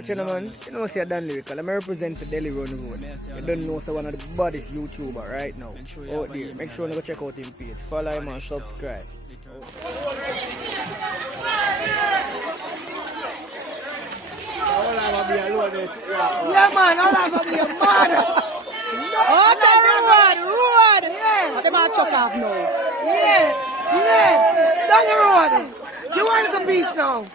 Watch out, man. You know, see a Dan Lyrical. I'm represent the Delhi Run Road. You don't know, so one of the baddest YouTuber right now. Out there. Make sure you go check out his page. Follow him and subscribe. Yeah, man, all I'm gonna be a mother. Oh, the road! Yeah. What about chuck off now? Yeah. Down the road. You want some beef now?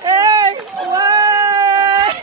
Hey, what?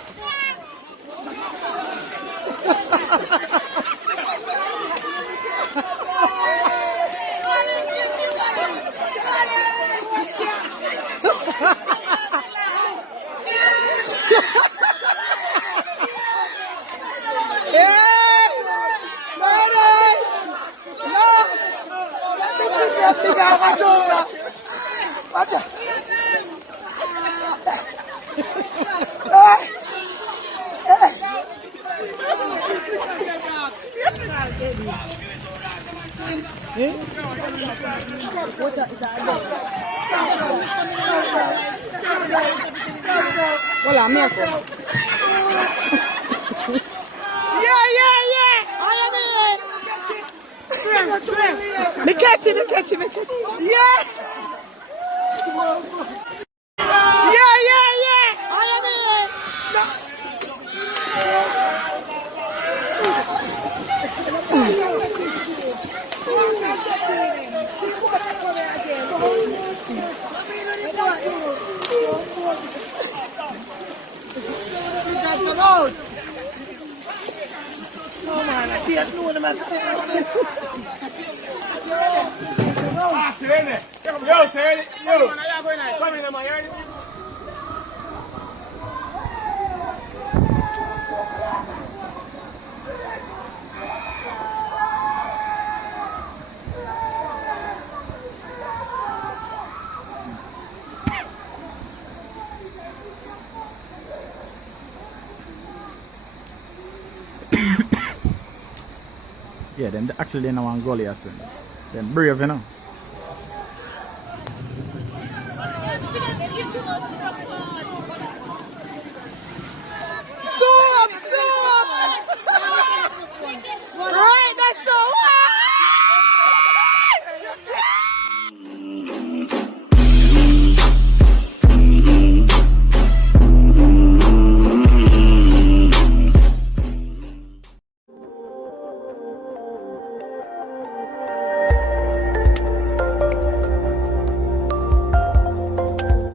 Hola, miércoles. Yeah. I am here. Me catch it. Yeah. I am here. No, man, I can't know them at Yeah, them actually they know one goalie as them. Them brave, you know. Stop! Right, that's so.